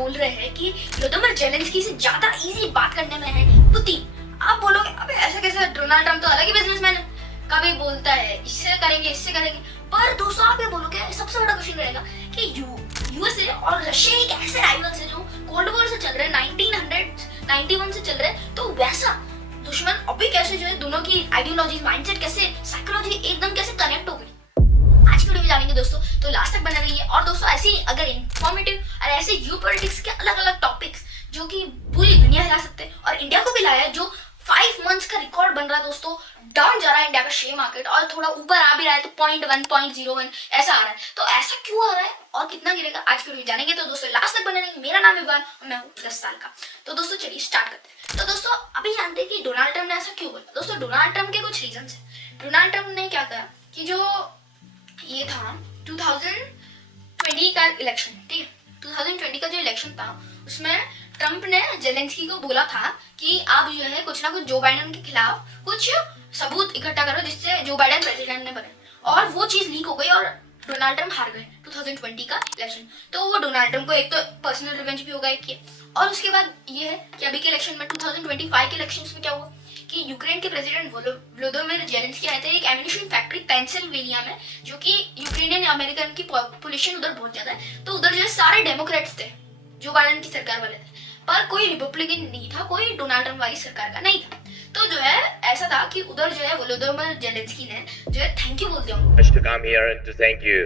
बोल रहे हैं कि व्लादिमीर जेलेंस्की से ज्यादा इजी बात करने में है पुतिन। आप बोलोगे अबे ऐसा कैसे, डोनाल्ड ट्रम्प तो अलग ही बिजनेसमैन है, कभी बोलता है इससे करेंगे इससे करेंगे। पर दोस्तों आप ये बोलोगे, सबसे बड़ा क्वेश्चन रहेगा कि यूएसए और रशिया एक ऐसे राइवल्स है जो कोल्ड वॉर से चल रहे हैं, 1991 से चल रहे हैं, तो वैसा दुश्मन अभी कैसे जो है दोनों की आइडियोलॉजी, माइंडसेट कैसे, साइकोलॉजी एकदम कैसे कनेक्ट हो गई, आज की वीडियो में जानेंगे दोस्तों। तो लास्ट तक बने रहिए। और दोस्तों ऐसे ही अगर इंफॉर्मेटिव और ऐसे जियोपॉलिटिक्स के अलग अलग टॉपिक्स जो कि पूरी दुनिया हिला सकते हैं और इंडिया को भी लाया है, जो 5 मंथ्स का रिकॉर्ड बन रहा है दोस्तों, डाउन जा रहा है इंडिया का शेयर मार्केट और थोड़ा ऊपर आ भी रहा है, तो 0.1 0.01 ऐसा आ रहा है। तो ऐसा क्यों आ रहा है और कितना गिरेगा, आज की वीडियो जानेंगे। तो दोस्तों लास्ट तक बने रहिए। मेरा नाम है इवान और मैं हूँ 10 साल का। तो दोस्तों चलिए स्टार्ट करते हैं। तो दोस्तों अभी जानते हैं कि डोनाल्ड ट्रम्प ने ऐसा क्यों बोला। दोस्तों डोनाल्ड ट्रम्प के कुछ रीजन है। डोनाल्ड ट्रम्प ने क्या कहा कि जो ये था 2020 का इलेक्शन, ठीक है, 2020 का जो इलेक्शन था उसमें ट्रम्प ने जेलेंस्की को बोला था कि आप जो है कुछ ना कुछ जो बाइडेन के खिलाफ कुछ सबूत इकट्ठा करो जिससे जो बाइडेन प्रेसिडेंट ने बने, और वो चीज लीक हो गई और डोनाल्ड ट्रम्प हार गए 2020 का इलेक्शन। तो वो डोनाल्ड ट्रम्प को एक तो पर्सनल रिवेंज भी होगा एक, और उसके बाद ये है कि अभी के इलेक्शन में 2025 के इलेक्शन में क्या हुआ कि यूक्रेन के प्रेसिडेंट व्लादिमीर जेलेंस्की आए थे एक एम्यूनिशन फैक्ट्री पेंसिल्वेनिया में, जो कि यूक्रेनियन अमेरिकन की पॉपुलेशन उधर बहुत ज्यादा है, तो उधर जो है सारे डेमोक्रेट्स थे, जो बाइडेन की सरकार वाले थे, पर कोई रिपब्लिकन नहीं था, कोई डोनाल्ड ट्रम्प वाली सरकार का नहीं था। तो जो है ऐसा था कि उधर जो है व्लादिमीर जेलेंस्की ने जो है थैंक यू बोल दिया to come here and to thank you.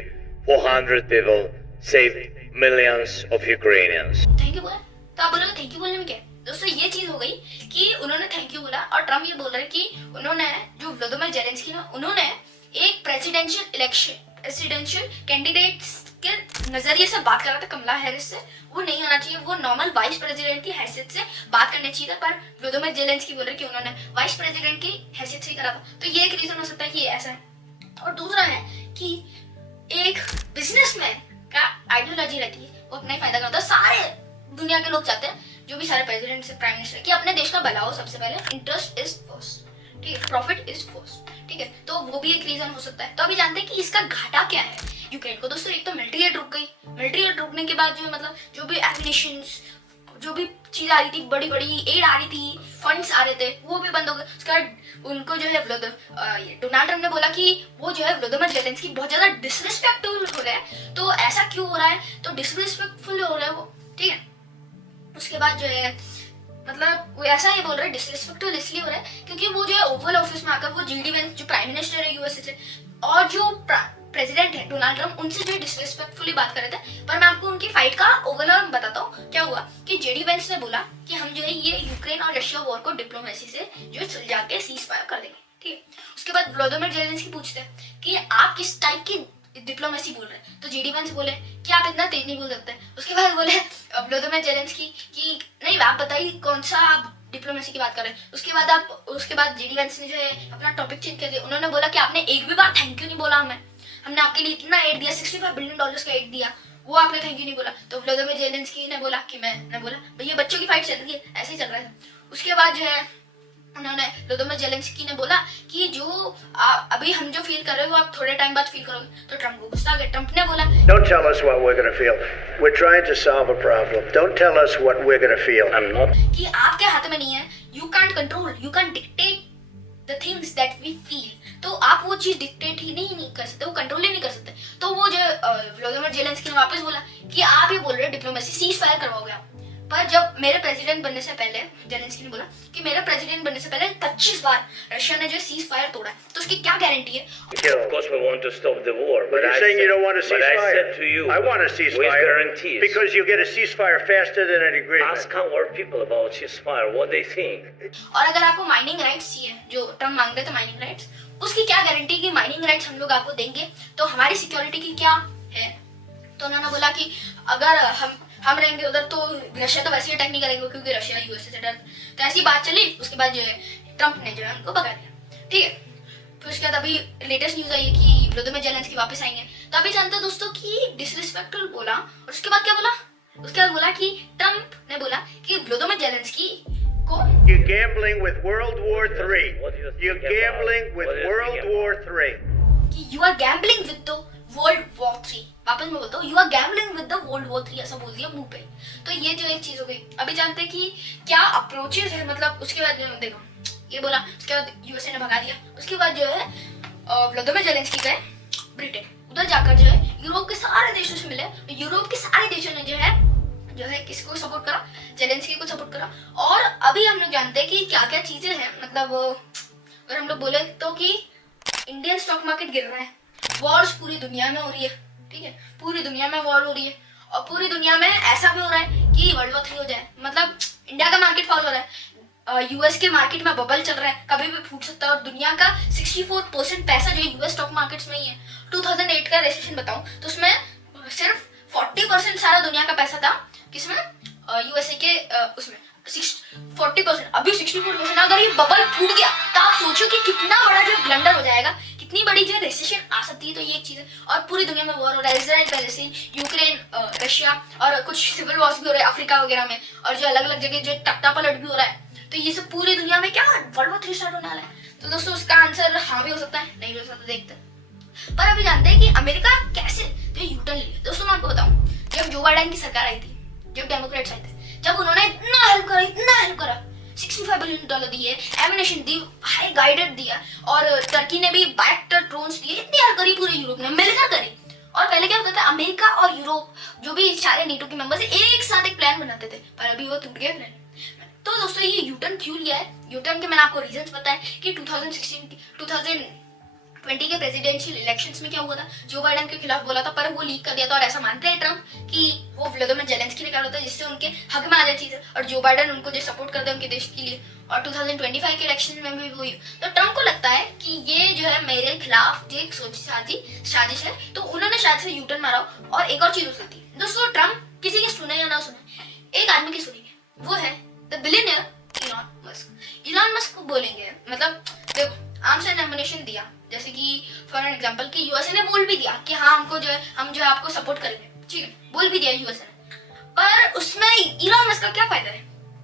400 people saved millions of Ukrainians. Thank you बोला। तो आप बोलोगे थैंक यू बोलने में क्या है? दोस्तों ये चीज हो गई कि उन्होंने थैंक यू बोला और ट्रम्प ये बोल रहे कि उन्होंने जो व्लादिमीर जेलेंस्की ना, उन्होंने एक प्रेसिडेंशियल कैंडिडेट्स के नजरिए से बात कर रहा था कमला हैरिस से, वो नहीं होना चाहिए, वो नॉर्मल वाइस प्रेसिडेंट की हैसियत से बात करनी चाहिए था, पर व्लादिमीर जेलेंस्की बोल रहे कि उन्होंने वाइस प्रेसिडेंट की हैसियत से ही करा था। तो ये एक रीजन हो सकता है कि ऐसा है। और दूसरा है कि एक बिजनेसमैन का आइडियोलॉजी रहती है, वो अपना ही फायदा करता है। सारे दुनिया के लोग चाहते हैं, जो भी सारे प्रेसिडेंट से प्राइम मिनिस्टर, कि अपने देश का भला हो सबसे पहले, इंटरेस्ट इज फर्स्ट, ठीक है, प्रॉफिट इज फर्स्ट, ठीक है। तो वो भी एक रीजन हो सकता है। तो अभी जानते हैं कि इसका घाटा क्या है यूक्रेन को। दोस्तों एक तो मिलिट्री एड रुक गई, मिलिट्री एड रुकने के बाद जो मतलब जो भी एमिनेशंस, जो भी चीज आ रही थी, बड़ी बड़ी एड आ रही थी, फंड्स आ रहे थे, वो भी बंद हो गए। उसके बाद उनको जो है डोनाल्ड ट्रम्प ने बोला कि वो जो है व्लादिमीर जेलेंस्की बहुत ज्यादा डिसरिस्पेक्टफुल हो रहा है। तो ऐसा क्यों हो रहा है, तो डिसरिस्पेक्टफुल हो रहा है वो, ठीक है। उसके बाद जो है मतलब वो ऐसा ही बोल रहे हैं डिसरिस्पेक्टफुल इसलिए हो रहा है क्योंकि वो जो है ओवल ऑफिस में आकर वो जीडी वेंस जो प्राइम मिनिस्टर है यूएसए से, और जो प्रेसिडेंट है डोनाल्ड ट्रम्प, उनसे जो है डिसरिस्पेक्टफुली बात कर रहे थे। पर मैं आपको उनकी फाइट का ओवरऑल बताता हूँ क्या हुआ कि जेडी वेंस ने बोला कि हम जो है ये यूक्रेन और रशिया वॉर को डिप्लोमेसी से जो है सुलझा के सीज फायर कर देंगे, ठीक है। उसके बाद व्लादिमीर जेलेंस्की पूछते हैं कि आप किस टाइप की डिप्लोमेसी बोल रहे हैं, तो जेडी वेंस बोले कि आप इतना तेज नहीं बोल सकते। उसके बाद बोले व्लादिमीर जेलेंस्की कि नहीं आप बताइए कौन सा आप डिप्लोमेसी की बात कर रहे हैं। उसके बाद जेडी वेंस ने जो है अपना टॉपिक चेंज कर दिया। उन्होंने बोला कि आपने एक भी बार थैंक यू नहीं बोला, हमने आपके लिए इतना एड दिया, $65 बिलियन का एड दिया, वो आपने थैंक यू नहीं बोला। तो व्लादिमीर जेलेंस्की ने बोला कि मैं बोला भैया बच्चों की फाइट चल रही है, ऐसे ही चल रहा है। उसके बाद जो है उन्होंने व्लादिमीर जेलेंस्की ने बोला कि जो अभी हम जो फील कर रहे हो वो आप थोड़े टाइम बाद फील करोगे। तो ट्रम्प को गुस्सा आ गया। ट्रम्प ने बोला Don't tell us what we're going to feel. We're trying to solve a problem. Don't tell us what we're going to feel. I'm not. कि आपके हाथ में नहीं है, you can't control, you can't dictate the things that we feel. तो आप वो चीज डिक्टेट ही नहीं कर सकते, वो कंट्रोल ही नहीं कर सकते। तो वो जो व्लादिमीर जेलेंस्की ने वापस बोला कि आप ये बोल रहे हैं डिप्लोमेसी सीज फायर करवाओगे आप, पर जब मेरे प्रेसिडेंट बनने से पहले, जेलेंस्की ने बोला कि मेरे प्रेसिडेंट बनने से पहले 25 बार रशिया ने जो सीज फायर तोड़ा है, तो उसकी क्या गारंटी है। Of course we want to stop the war. But you're saying you don't want a But I ceasefire. said to you, I want a with ceasefire. guarantees. Because you get a ceasefire faster than an agreement. Ask our people about ceasefire, what they think. और अगर आपको mining rights चाहिए, जो Trump मांग रहे थे mining rights, उसकी क्या गारंटी कि माइनिंग राइट्स हम लोग आपको देंगे, तो हमारी सिक्योरिटी की क्या है। तो उन्होंने बोला कि अगर हम रहेंगे उधर तो रशिया तो वैसे ही अटैक नहीं करेंगे क्योंकि रशिया यूएसए से डर। तो ऐसी बात चली। उसके बाद जो है ट्रम्प ने जो है उनको भगा दिया, ठीक है। फिर उसके बाद अभी लेटेस्ट न्यूज आई है कि व्लादिमीर जेलेंस्की वापस आएंगे। तो अभी जानते हैं दोस्तों कि डिसरिस्पेक्टफुल बोला, और उसके बाद क्या बोला, उसके बाद बोला कि ट्रम्प ने बोला कि व्लादिमीर जेलेंस्की को You're gambling with World War III. What do you think You're about- gambling with what do you World think War III. कि you are gambling with the world war 3। वापस मैं बोलता हूँ, you are gambling with the world war 3, ऐसा बोल दिया मुंह पे। तो ये जो एक चीज हो गई। अभी जानते हैं कि क्या अप्रोचेस है, मतलब उसके बाद देखो ये बोला, उसके बाद यूएसए ने भगा दिया। उसके बाद जो है व्लादिमीर जेलेंस्की गए ब्रिटेन, उधर जाकर जो है यूरोप के सारे देशों से मिले। यूरोप के सारे देशों ने जो है किसको सपोर्ट करा, जेलेंस्की को सपोर्ट करा। और अभी हम लोग जानते हैं कि क्या क्या चीजें हैं, मतलब अगर हम लोग बोले तो कि इंडियन स्टॉक मार्केट गिर रहा है, वॉर्स पूरी दुनिया में हो रही है, ठीक है, पूरी दुनिया में वॉर हो रही है। और पूरी दुनिया में ऐसा भी हो रहा है कि वर्ल्ड वॉर 3 हो जाए, मतलब इंडिया का मार्केट फॉल हो रहा है, यूएस के मार्केट में बबल चल रहा है, कभी भी फूट सकता है। और दुनिया का 64% पैसा जो है यूएस स्टॉक मार्केट्स में ही है। 2008 का रेसेशन बताऊं तो उसमें सिर्फ 40% सारा दुनिया का पैसा था किसमें, यूएसए के उसमें 40%। अभी 64%। अगर ये बबल फूट गया तो आप सोचो कि कितना बड़ा जो ब्लंडर हो जाएगा, कितनी बड़ी जो रेसेशन आ सकती है। तो ये एक चीज है। और पूरी दुनिया में वॉर हो रहा है, इजराइल, पैलेस्टीन, यूक्रेन, रशिया, और कुछ सिविल वॉर्स भी हो रहे हैं अफ्रीका वगैरह में, और जो अलग अलग जगह जो टट्टा पलट भी हो रहा है। तो ये सब पूरी दुनिया में क्या वर्ल्ड वॉर 3 स्टार्ट होने वाला है। तो दोस्तों उसका आंसर हाँ भी हो सकता है, नहीं भी हो सकता, देखते हैं। पर अभी जानते हैं कि अमेरिका कैसे तो यूटर्न ले लिया। दोस्तों मैं आपको बताऊं, जब जो बाइडेन की सरकार आई थी, जब डेमोक्रेट्स आए थे, जब उन्होंने इतना हेल्प करा, $65 बिलियन दिए, एमिनेशन दी, हाई गाइडेड दिया, और टर्की ने भी बैक्टर ड्रोन्स दिए, इतनी हेल्प करी पूरे यूरोप ने मिलकर करी। और पहले क्या होता था, अमेरिका और यूरोप जो भी सारे नेटो के मेंबर्स एक साथ एक प्लान बनाते थे, पर अभी वो टूट गया प्लान। तो दोस्तों ये यूटर्न क्यों लिया है, यूटर्न के मैंने आपको रीजंस बताए कि 2020 के प्रेसिडेंशियल इलेक्शंस में क्या हुआ था, जो बाइडेन के खिलाफ बोला था, पर वो लीक कर दिया था। और ऐसा मानते हैं ट्रम्प कि वो व्लादिमीर जेलेंस्की ने कहा था, जिससे उनके हक में आ जाए चीजें, और जो बाइडेन उनको जो सपोर्ट करते हैं उनके देश के लिए। और 2025 के इलेक्शन में भी हुई। तो ट्रम्प को लगता है कि ये जो है मेरे खिलाफ जो एक साजिश है, तो उन्होंने शायद से यूटर्न मारा। और एक और चीज हो सकती है दोस्तों, ट्रम्प किसी की सुने या ना सुने, एक आदमी की सुनेंगे, वो है the billionaire Elon Musk. Elon Musk को बोलेंगे, मतलब देखो आर्म से नॉमिनेशन दिया, जैसे कि फॉर एग्जांपल कि यूएसए ने बोल भी दिया कि हाँ हमको जो है हम जो है आपको सपोर्ट करेंगे, ठीक है, बोल भी दिया यूएसए ने। पर उसमें इलॉन मस्क का क्या फायदा है,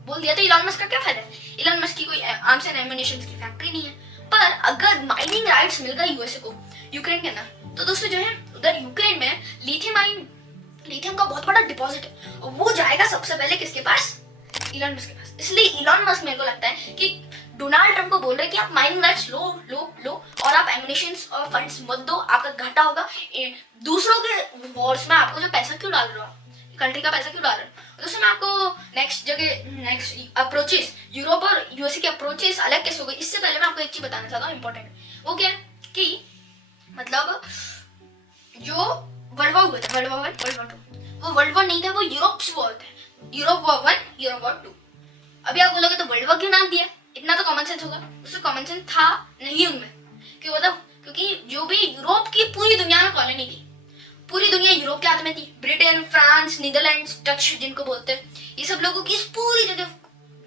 बोल दिया तो इलॉन मस्क का क्या फायदा है। इलॉन मस्क की कोई आर्म्स एंड एम्यूनिशंस की फैक्ट्री नहीं है। पर अगर माइनिंग राइट्स मिल गए यूएसए को यूक्रेन के अंदर, तो दोस्तों जो है उधर यूक्रेन में लिथियम का बहुत बड़ा डिपॉजिट है, और वो जाएगा सबसे पहले किसके पास, इलॉन मस्क के पास। इसलिए इलॉन मस्क मेरे को लगता है कि डोनाल्ड ट्रम्प को बोल रहे हैं कि आप माइनिंग राइट्स लो और आप एम्यूनिशंस और फंड्स मत दो, आपका घाटा होगा। दूसरों के वॉर्स में आपको जो पैसा क्यों डाल रहे हो, कंट्री का पैसा क्यों डाल रहे हो। दोस्तों मैं आपको नेक्स्ट अप्रोचेस, यूरोप और यूएसए के अप्रोचेस अलग कैसे हो गए, इससे पहले मैं आपको एक चीज बताना चाहता हूँ इंपॉर्टेंट। वो क्या है कि मतलब जो वर्ल्ड वॉर हुआ था, वर्ल्ड वॉर 1, वर्ल्ड वॉर 2, वो वर्ल्ड वॉर नहीं था, वो यूरोप वॉर था। Europe war 1, Europe war 2। अभी आप बोलोगे तो वर्ल्ड वॉर क्यों नाम दिया, इतना तो कॉमन सेंस होगा। उससे कॉमन सेंस था नहीं उनमें, क्यों बताओ, क्योंकि जो भी यूरोप की पूरी दुनिया में कॉलोनी थी, पूरी दुनिया यूरोप के हाथ में थी। ब्रिटेन, फ्रांस, नीदरलैंड्स, डच जिनको बोलते हैं, ये सब लोगों की पूरी जगह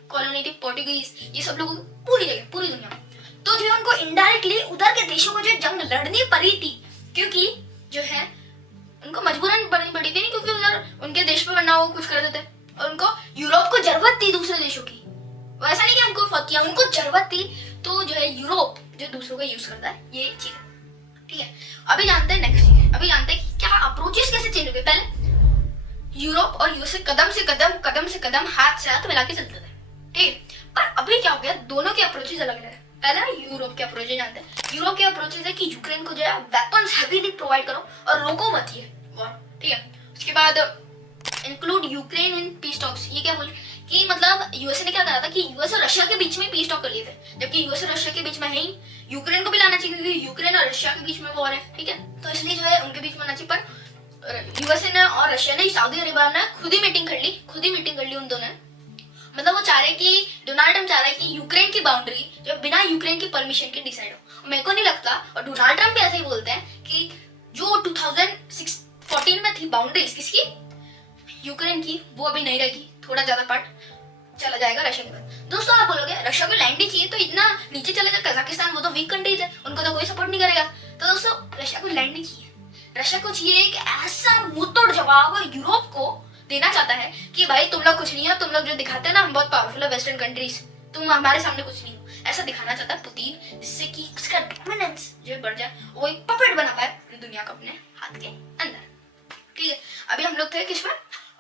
कॉलोनी थी। पोर्टुगीज, ये सब लोगों की पूरी जगह, पूरी दुनिया में। तो जो उनको इनडायरेक्टली उधर के देशों को जो जंग लड़नी पड़ी थी, क्योंकि जो है उनको मजबूरन पड़ी थी, नहीं क्योंकि उधर उनके देश पे बनना वो कुछ कर देते, और उनको यूरोप को जरूरत थी दूसरे देशों की। वैसा नहीं कि हमको फर्क किया, उनको जरूरत थी। तो जो है यूरोप जो दूसरों का यूज करता है, ये चीज है, ठीक है। अभी जानते हैं नेक्स्ट चीज, अभी जानते हैं कि क्या अप्रोचेस कैसे चेंज हो गए। पहले यूरोप और यूएसए कदम से कदम हाथ से हाथ मिला के चलते थे, ठीक है। पर अभी क्या हो गया, दोनों के अप्रोचेस अलग है। पहला यूरोप के अप्रोचेस जानते हैं। यूरोप के अप्रोचेस है कि यूक्रेन को जो है वेपन्स हेवीली प्रोवाइड करो और रोको मत ये वॉर, ठीक है। उसके बाद include Ukraine in peace talks. ये क्या बोले कि मतलब यूएसए ने क्या करा था कि यूएस और रशिया के बीच में पीस टॉक कर लिए थे, जबकि यूएस और रशिया के बीच में है ही, यूक्रेन को भी लाना चाहिए क्योंकि यूक्रेन और रशिया के बीच में वॉर है, ठीक है। तो इसलिए जो है उनके बीच में होना चाहिए। पर यूएसए ने और रशिया ने, सऊदी अरेबिया ने खुद ही मीटिंग कर ली उन दोनों ने। मतलब वो चाह रहे कि डोनाल्ड ट्रम्प चाह रहे कि यूक्रेन की बाउंड्री जो बिना यूक्रेन की परमिशन के डिसाइड हो। मेरे को नहीं लगता, और डोनाल्ड ट्रम्प भी ऐसे ही बोलते हैं कि जो 2014 में थी बाउंड्रीज किसकी, यूक्रेन की, वो अभी नहीं रहेगी, थोड़ा ज्यादा पार्ट चला जाएगा रशिया के पास। दोस्तों आप बोलोगे रशिया को लैंड ही चाहिए तो इतना नीचे चले जाए, कजाकिस्तान वो तो वीक कंट्रीज है, उनको तो कोई सपोर्ट नहीं करेगा। तो दोस्तों रशिया को लैंड नहीं चाहिए, रशिया को चाहिए एक ऐसा मुंहतोड़ जवाब यूरोप को देना चाहता है कि भाई तुम लोग कुछ नहीं है, तुम लोग जो दिखाते हैं ना हम बहुत पावरफुल है वेस्टर्न कंट्रीज, तुम हमारे सामने कुछ नहीं हो, ऐसा दिखाना चाहता है पुतिन, जिससे कि उसका डोमिनेंस जो बढ़ जाए, वो एक पपेट बना पाए दुनिया को अपने हाथ के अंदर। ठीक है, अभी हम लोग थे किसमें,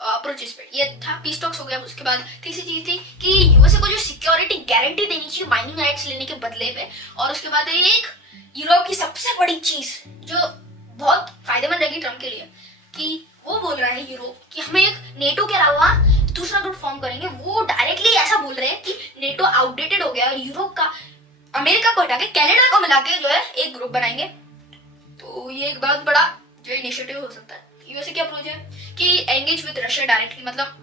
अप्रोचेस पे। ये था पीस टॉक्स हो गया। उसके बाद तीसरी चीज थी कि यूएसए को जो सिक्योरिटी गारंटी देनी चाहिए माइनिंग राइट्स लेने के बदले पे। और उसके बाद एक यूरोप की सबसे बड़ी चीज जो बहुत फायदेमंद रहेगी ट्रम्प के लिए, कि वो बोल रहा है यूरोप कि हमें एक नेटो के अलावा दूसरा ग्रुप फॉर्म करेंगे। वो डायरेक्टली ऐसा बोल रहे हैं कि नेटो आउटडेटेड हो गया और यूरोप का, अमेरिका को हटा के कनाडा को मिला के जो है एक ग्रुप बनाएंगे। तो ये एक बहुत बड़ा जो इनिशिएटिव हो सकता है। यूएसए की अप्रोच है कि एंगेज विद रशिया डायरेक्टली, मतलब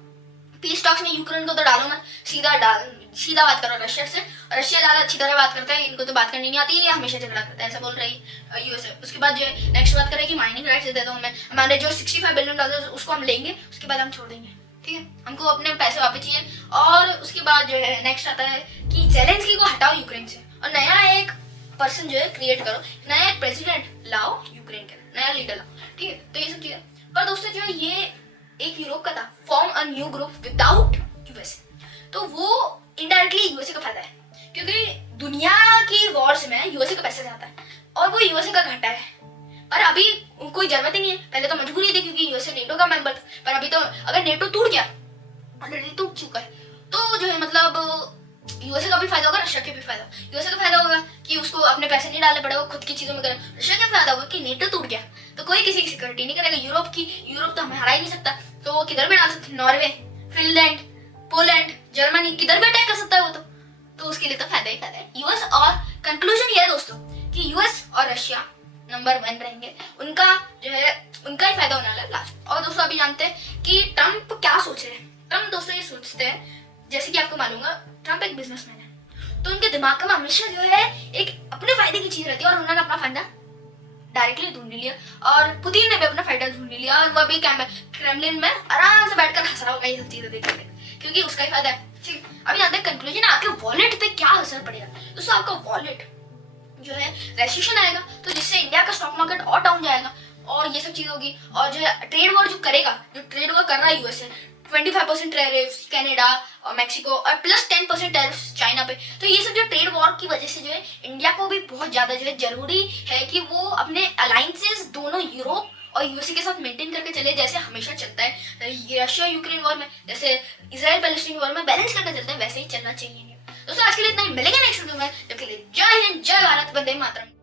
पीस टॉक्स में यूक्रेन को तो डालो मत, सीधा बात करो रशिया से। रशिया ज्यादा अच्छी तरह बात करता है, इनको तो बात करनी नहीं आती, ये हमेशा झगड़ा करता है, ऐसा बोल रही यूएसए। उसके बाद जो है नेक्स्ट बात करें कि माइनिंग राइट्स दे दो हमें, हमारे जो $65 बिलियन उसको हम लेंगे, उसके बाद हम छोड़ देंगे। ठीक है, हमको अपने पैसे वापस चाहिए। और उसके बाद जो है नेक्स्ट आता है कि जेलेंस्की को हटाओ यूक्रेन से और नया एक पर्सन जो है क्रिएट करो, नया एक प्रेसिडेंट लाओ यूक्रेन के, नया लीडर लाओ। ठीक है, तो ये सब चीजें। पर दोस्तों जो है ये एक यूरोप का था, form a new group without USA. तो वो इनडायरेक्टली यूएसए का फायदा है, क्योंकि दुनिया की वॉर्स में यूएसए का पैसा जाता है और वो यूएसए का घाटा है। पर अभी कोई जरूरत ही नहीं है, पहले तो मजबूरी थी क्योंकि यूएसए नेटो का मेंबर था। पर अभी तो अगर नेटो टूट गया, ऑलरेडी टूट चुका है, तो जो है मतलब यूएसए का भी फायदा होगा, रशिया के भी फायदा होगा। यूएसए का फायदा होगा कि उसको अपने पैसे नहीं डालने पड़ेगा, खुद की चीजों में करे। रशिया का फायदा होगा कि नेटो टूट गया तो कोई किसी की सिक्योरिटी नहीं करेगा। यूरोप तो हमें हरा ही नहीं सकता, तो वो किधर भी डाल सकते, नॉर्वे, फिनलैंड, पोलैंड, जर्मनी, किधर भी अटैक कर सकता है वो तो उसके लिए तो फायदा ही फायदा है यूएस। और कंक्लूजन ये है दोस्तों कि यूएस और रशिया नंबर 1 रहेंगे, उनका जो है उनका ही फायदा होने वाला है लास्ट। और दोस्तों अभी जानते हैं कि ट्रम्प क्या सोच रहे हैं। ट्रम्प दोस्तों ये सोचते हैं, जैसे कि आपको मालूम है ट्रम्प एक बिजनेसमैन है, तो उनके दिमाग में हमेशा जो है एक अपने फायदे की चीज रहती है, और उन्होंने अपना फायदा डायरेक्टली ढूंढ लिया। और पुतिन ने भी अपना फायदा ढूंढ लिया और वो अभी क्रेमलिन में आराम से बैठकर हंस रहा होगा ये सब चीजें देख के, क्योंकि उसका ही फायदा है। ठीक, अभी जानते हैं कंक्लूजन, आपके वॉलेट पे क्या असर पड़ेगा। दोस्तों आपका वॉलेट जो है रेसिशन आएगा, तो जिससे इंडिया का स्टॉक मार्केट और डाउन जाएगा और ये सब चीज होगी। और जो है ट्रेड वॉर जो करेगा, जो ट्रेड वॉर कर रहा है यूएसए, 25% टैरिफ्स कनाडा और मैक्सिको और प्लस 10% टैरिफ्स चाइना पे, तो ये सब जो ट्रेड वॉर की वजह से जो है इंडिया को भी बहुत ज्यादा जो है जरूरी है कि वो अपने अलायंसेस दोनों यूरोप और यूएसए के साथ मेंटेन करके चले, जैसे हमेशा चलता है रशिया यूक्रेन वॉर में, जैसे इजराइल पैलेस्टीन वॉर में बैलेंस करके चलता है, वैसे ही चलना चाहिए। दोस्तों आज के लिए इतना ही, मिलेंगे नेक्स्ट वीडियो में, जब के लिए जय हिंद, जय भारत, वंदे मातरम।